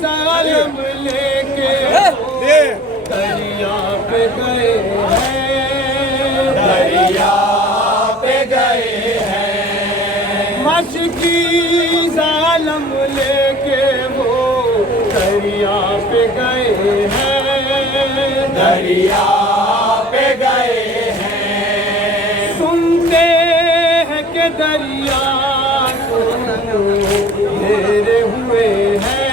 जालिम लेके दरिया पे गए हैं, दरिया पे गए हैं। मशकी जालिम लेके वो दरिया पे गए हैं, दरिया पे गए हैं। सुनते हैं कि दरिया घेरे हुए हैं,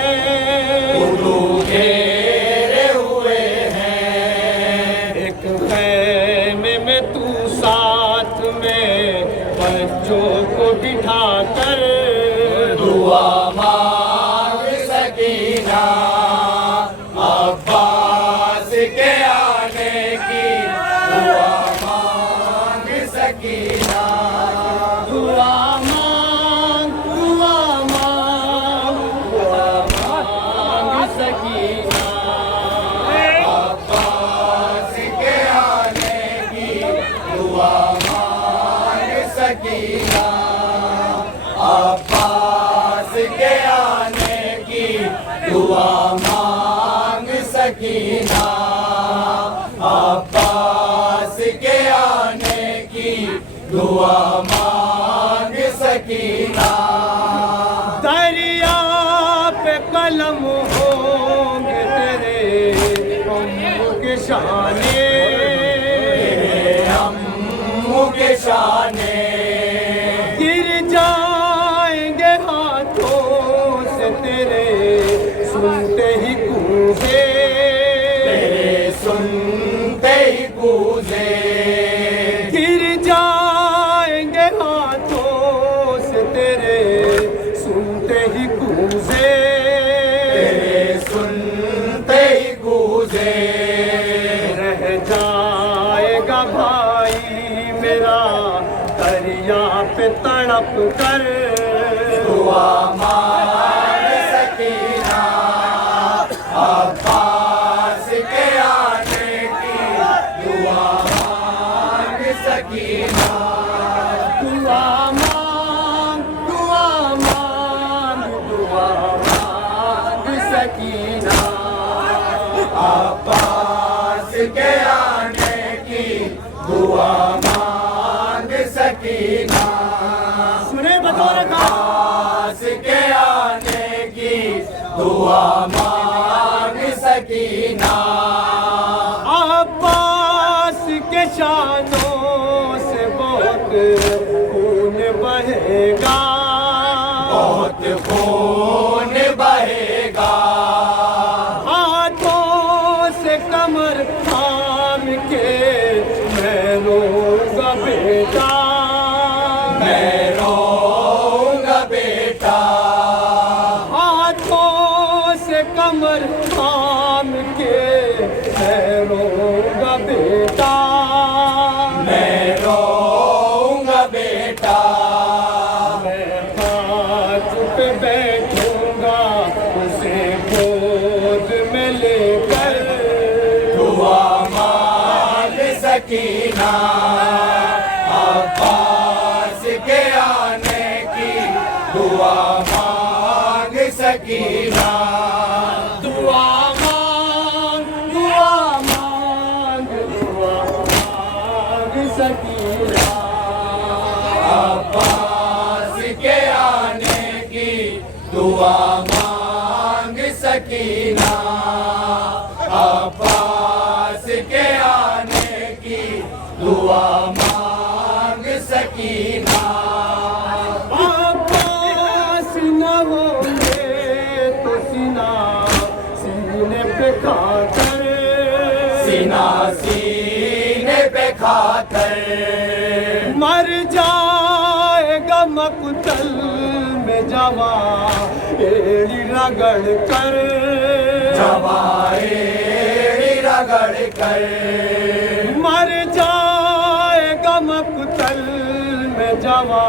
घेरे हुए हैं। एक खैमे में तू साथ में बच्चों को बिठा कर दुआ मांग सकीना, अब्बास के आने की दुआ मांग सकीना। दुआ मांग, दुआ मांग, दुआ मांग सकीना। अब्बास के आने की दुआ मांग सकीना, अब्बास के आने की दुआ मांग सकीना, अब्बास के आने की दुआ मांग सकीना। दरिया पे कलम होंगे तेरे अम्मू के शाने, अम्मू के शाने गिर जाएंगे हाथों से तेरे सुनते ही कूदे, तेरे सुनते ही कूदे। गिर जाएंगे हाथों से तेरे सुनते ही कूदे, तेरे सुनते ही कूदे। रह जाएगा भाई मेरा दरिया पे तड़प कर दुआ मांग सकीना, अब्बास के आने की के आने की दुआ मांग सकीना, सुने बतौर अब्बास के आने की दुआ मांग सकीना। अब्बास के शानों से बहुत खून बहेगा, बहुत खून बहेगा, हाथों से कमर थाम के मैं रोऊंगा बेटा, मैं रोऊंगा बेटा, हाथों से कमर थाम के मैं रोऊंगा बेटा, मैं रोऊंगा बेटा। मैं खाट पे बैठूंगा उसे गोद में लेकर, दुआ मांग सकीना, अब्बास के आने की दुआ मांग सकीना। दुआ मांग, दुआ मांग, दुआ मांग सकीना, अब्बास के आने की दुआ मांग सकीना, अब्बास के आने की दुआ मांग सकीना। अब्बास न होंगे तो सीना सीने पे खाकर, सीना सीने पे खाकर मर जाएगा मकतल में जवा एड़ी रगड़ कर, जवाएड़ी रगड़ कर, मर जाएगा मकतल में जवा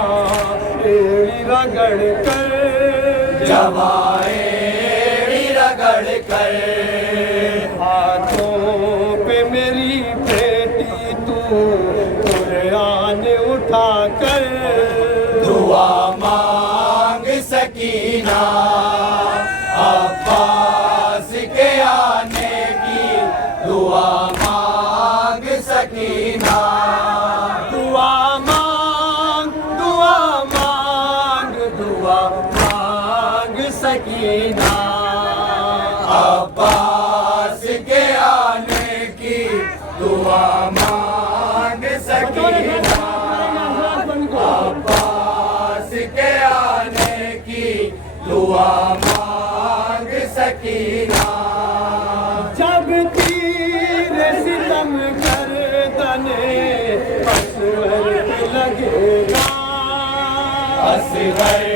एड़ी रगड़ कर, जवाएड़ी रगड़ कर। हाथों पे मेरी बेटी तू कुरान उठा कर, दुआ मांग सकीना, अब्बास के आने की दुआ मांग सकीना। दुआ मांग, दुआ मांग, दुआ मांग सकीना, अब्बास के आने की दुआ मांग सकीना, अब्बास के आने की दुआ मांग सकीना। जब तीर सितम गर्दने असगर पे लगेगा, असगर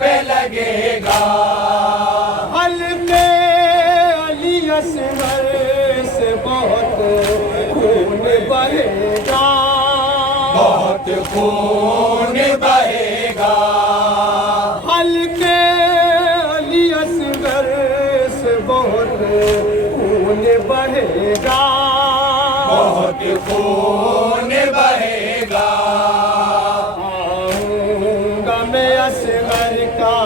पे लगेगा, हल्के अली असगर से बहुत खून बहेगा, बहुत खून बहेगा, हल्के अली असगर से बहुत खून बहेगा, बहुत खून बहेगा। आऊंगा मैं असगर का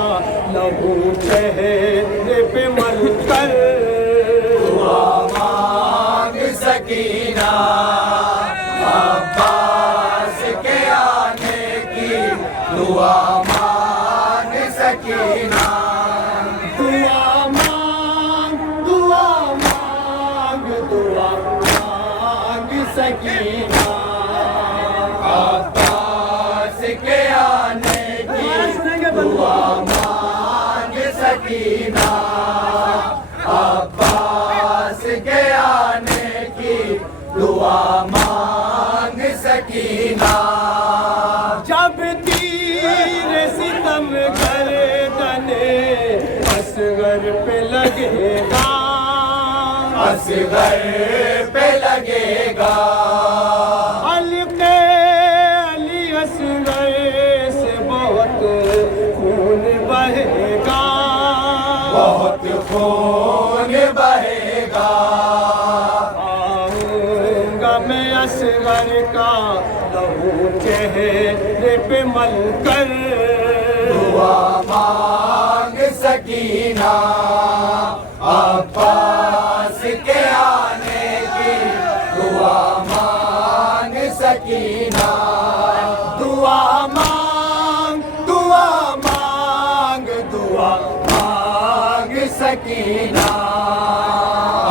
लहू चेहरे पे मल कर, दुआ मांग सकीना, अब्बास के आने की दुआ मांग सकीना। दुआ मांग, दुआ मांग, दुआ मांग सकीना, अब्बास के आने की दुआ मांग सकीना, अब्बास के आने की दुआ मांग सकीना। जब तीर सितम गर्दने असगर पे लगेगा, असगर पे लगेगा, हल्के अली असगर से बहुत खून बहेगा, बहुत खून बहेगा, आऊंगा मैं असगर का लहू चेहरे पे मल कर, दुआ मांग सकीना, अब्बास के आने की सकीना दुआ मांग दुआ मांग दुआ मांग सकीना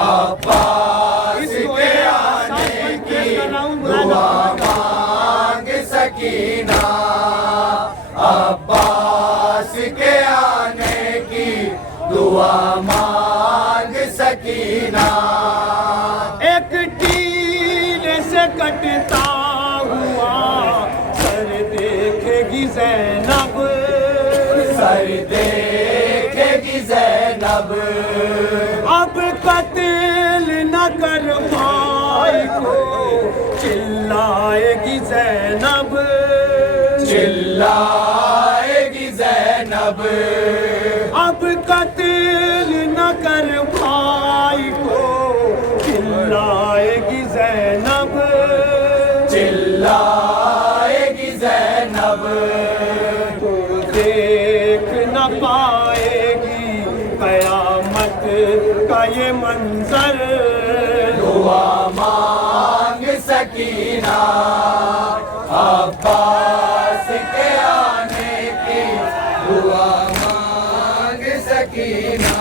अब्बास के आने की दुआ मांग सकीना अब्बास के आने की दुआ मांग सकीना एक टीले से कटता हुआ सर देखेगी ज़ैनब सर देखेगी ज़ैनब अब कत्ल न कर भाई को चिल्लाएगी ज़ैनब चिल्लाएगी ज़ैनब अब कत्ल न कर भाई को चिल्लाएगी ज़ैनब चिल्लाएगी ज़ैनब तो देख न पाएगी कयामत का ये मंजर दुआ मांग सकीना अब्बास के आने की दुआ मांग सकीना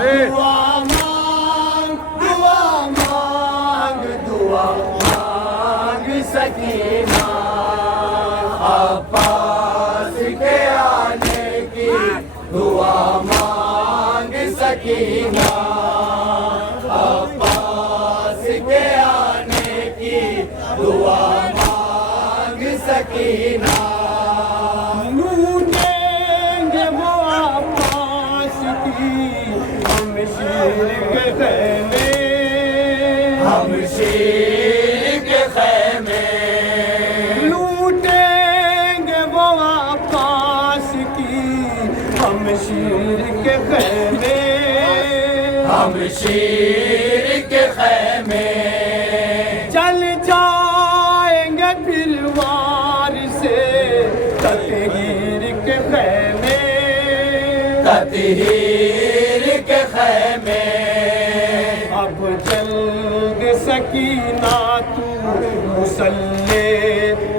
दुआ मांग दुआ मांग दुआ मांग सकीना अब्बास के आने की दुआ मांग सकीना अब्बास के आने की दुआ मांग सकीना लूटेंगे वो आपास की हम शीर के खैमे हम शीर के खैमे लूटेंगे वो आपास की हम शीर के खैमे हम शीर के खैमे चल जाएंगे फिर वार से ततहीर के खैमे ततहीर के खैमे अब जल्द सकीना तू मुसल्ले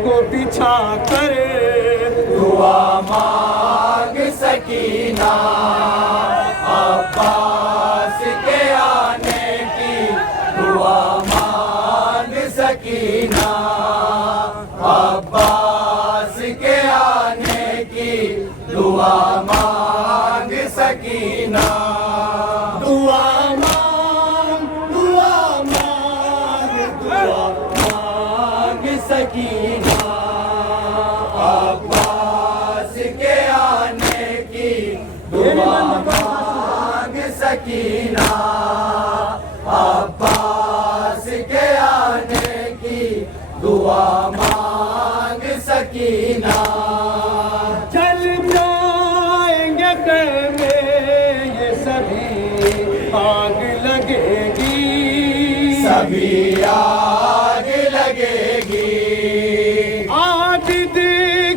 को बिछा कर दुआ मांग सकीना अब्बास के आने की दुआ मांग सकीना अब्बास के आने की दुआ मांग सकीना दुआ मांग दुआ मांग दुआ मांग सकीना अब्बास के आने की दुआ मांग सकीना अब्बास के आने की दुआ मांग सकीना चल जाएंगे खैमे ये सभी आग लगेगी सभी आग लगेगी आबिद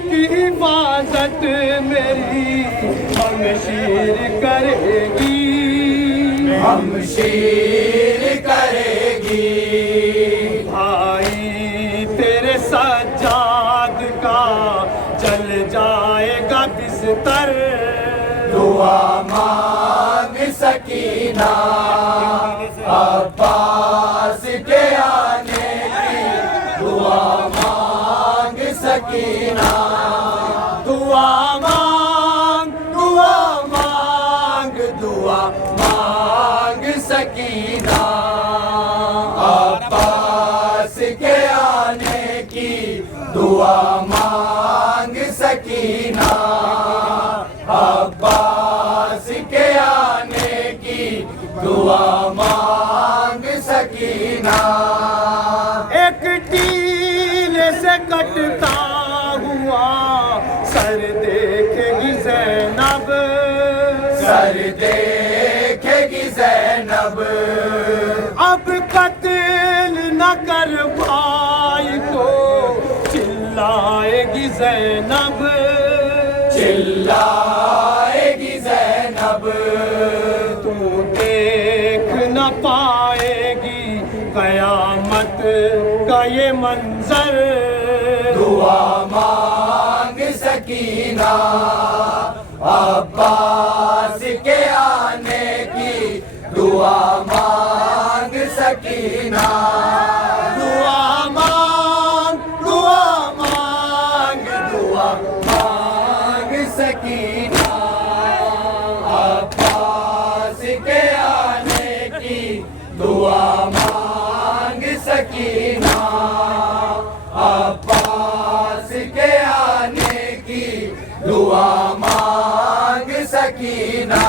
की हिफाजत मेरी हम शीर करेगी हम शीर करेगी भाई तेरे सज्जाद का जल जाएगा बिस्तर दुआ मांग सकीना अब्बास के आने की दुआ मांग सकीना दुआ मांग दुआ मांग दुआ मांग सकीना अब्बास के आने की दुआ मांग सकीना अब्बास के आने की दुआ मांग सकीना एक टीले से कटता हुआ सर देखेगी ज़ैनब सर देखेगी ज़ैनब अब कत्ल न कर भाई को चिल्लाएगी ज़ैनब चिल्लाएगी ज़ैनब तू देख न पाएगी कयामत का ये मंजर, दुआ मांग सकीना, अब्बास के आने की दुआ मांग सकीना। दुआ मांग, दुआ मांग, दुआ मांग सकीना, अब्बास के आने की दुआ मांग सकीना, अब्बास के आने की दुआ मांग सकीना।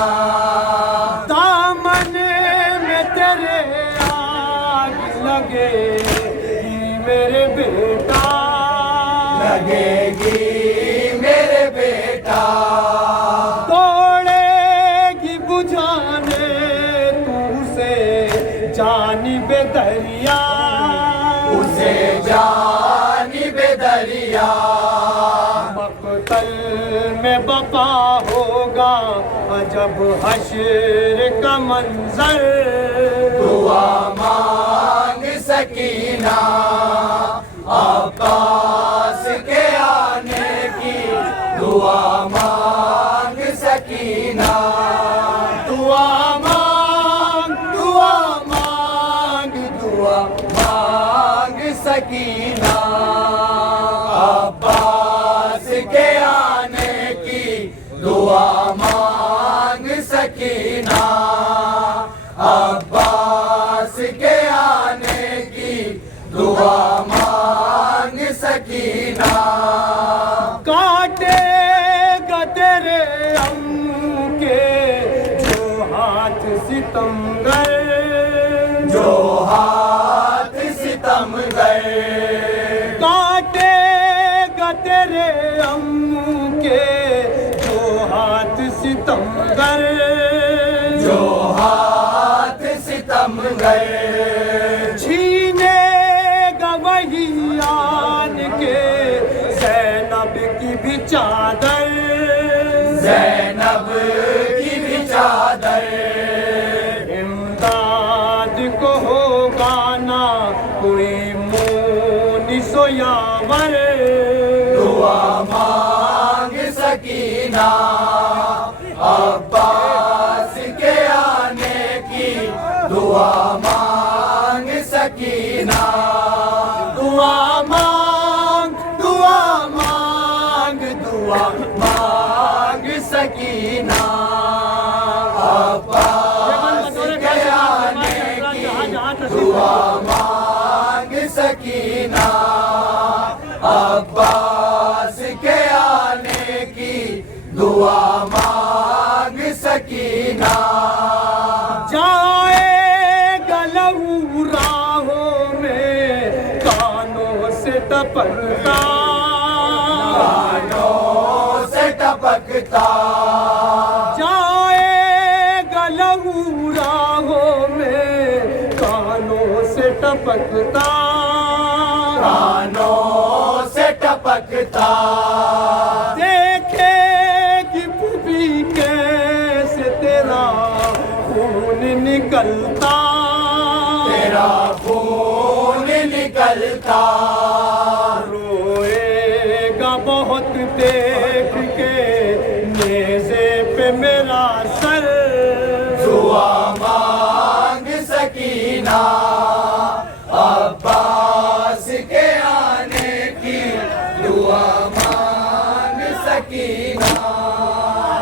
दामन में तेरे आग लगेगी मेरे बेटा, लगेगी मेरे बेटा, तोड़ेगी बुझाने तू से जानिबे दरिया, उसे जानिबे दरिया, मक़तल में बपा होगा जब हश्र का मंजर, दुआ मांग सकीना, अब्बास के आने की दुआ मांग सकीना। दुआ मांग, दुआ मांग, दुआ मांग सकीना, अब्बास के आने की दुआ मांग सकीना, अब्बास के आने की दुआ मांग सकीना। काटेगा तेरे अम्मू के जो हाथ सितमगर, जो हाथ सितमगर, काटेगा तेरे अम्मू के जो हाथ सितमगर, जो हाथ सितमगर, छीनेगा वही आन के ज़ैनब की भी चादर, ज़ैनब की भी चादर, इमदाद को होगा ना कोई मोनिसो यावर, दुआ मांग सकीना, अब्बास के आने की दुआ मांग सकीना। दुआ मांग, दुआ मांग, दुआ मांग सकीना, अब्बास के आने की दुआ मांग सकीना, अब्बास के आने की दुआ मांग सकीना। जाएगा लहू राहों में कानों से टपकता, कानों से टपकता, जाएगा लहू राहों में कानों से टपकता, कानों से टपकता, देखेगी पुपी कैसे तेरा खून निकलता, तेरा खून निकलता, रोएगा बहुत देख के नेज़े पे मेरा सर, दुआ मांग सकीना, अब्बास के आने की दुआ मांग सकीना।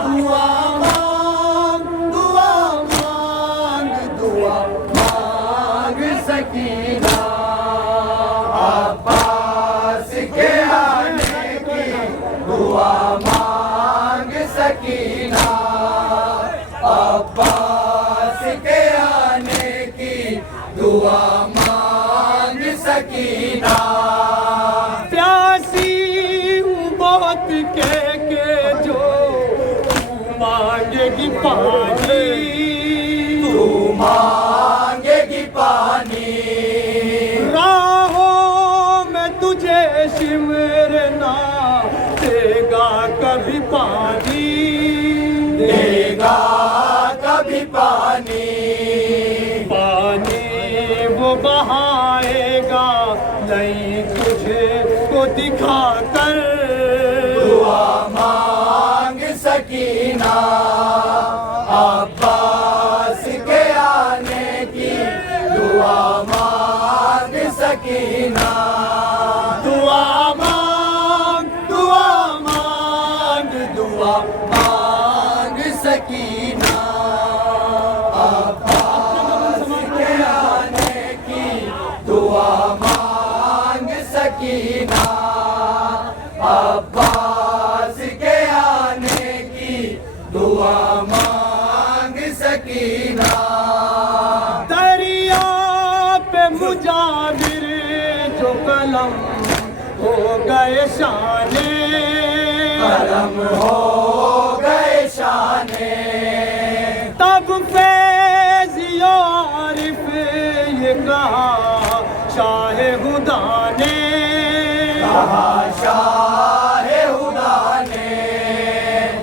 दुआ मांग, दुआ मांग, दुआ मांग सकीना, अब्बास के आने की दुआ मांग सकीना, अब्बास के आने की दुआ मांग सकीना। प्यासी हूँ बहुत के जो तू मांगेगी पानी, तू मांगेगी पानी, राहों में तुझे सिमरना देगा कभी पानी, देगा कभी पानी, पानी वो बहा कहीं तुझे को दिखा कर दुआ मांग सकीना, अब्बास के आने की दुआ मांग सकीना। दुआ मांग, दुआ मांग, दुआ मांग सकीना, अब्बास के आने की दुआ मांग सकीना, अब्बास के आने की दुआ मांग सकीना। दरिया पे मुजाविर जो कलम हो गए शाने, कलम हो गए शाने, तब फैज़ियो आरिफ ये कहा शाहे खुदा ने, कहा शाहे खुदा ने,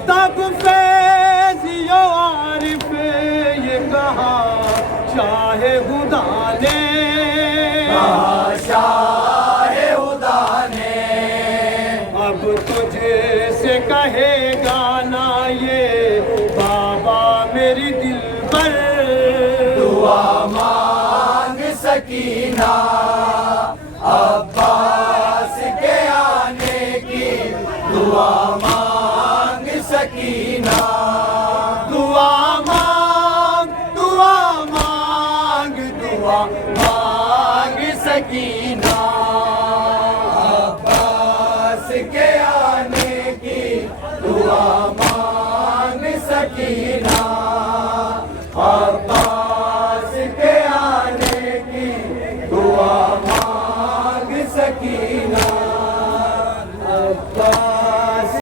तब फैज़ियो आरिफ ये कहा शाहे खुदा ने, कहा शाहे खुदा ने। अब तुझे से कहेगा ना ये बाबा मेरी दिल पर, दुआ मांग सकीना, अब्बास के आने की दुआ मांग सकीना। दुआ मांग, दुआ मांग, दुआ मांग सकीना। अब्बास के आने की दुआ मांग सकीना, अब्बास के आने की दुआ मांग सकीना।